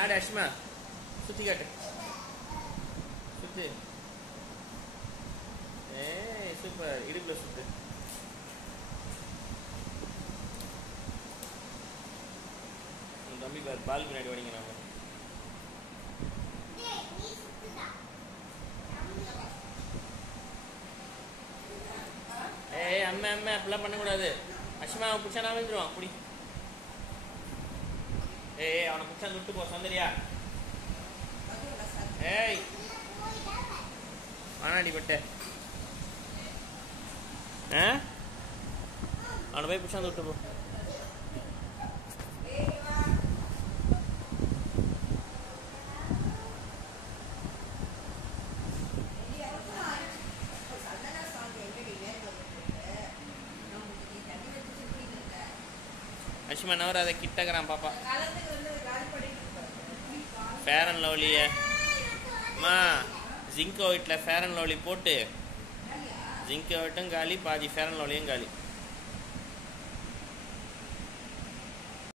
ஆடு அஷ்மா சுற்றி காட்டு சுத்து. ஏய் சூப்பர், இடுப்புல சுத்து. தம்பி பார் பால் பின்னாடி ஓடிங்க. நாம ஏய் அம்மா அம்மா அப்படிலாம் பண்ணக்கூடாது. அஷ்மா அவன் பிடிச்சா நான் வந்துடுவான். குடி. ஏய் அவனை பிடிச்சா விட்டு போ சந்தரியா. ஏய் ஆனாடி பட்ட அவனை போய் பிடிச்சா விட்டு போ. அஷ்மா நவர அதை கிட்டக்கிறான் பாப்பா. ஃபேர் அண்ட் லவ்லிய அம்மா ஜிங்க் ஒயிட்டில் ஃபேர் அண்ட் லவ்லி போட்டு ஜிங்க் ஒயிட்டும் காலி, பாதி ஃபேர் அண்ட் லவ்லியும் காலி.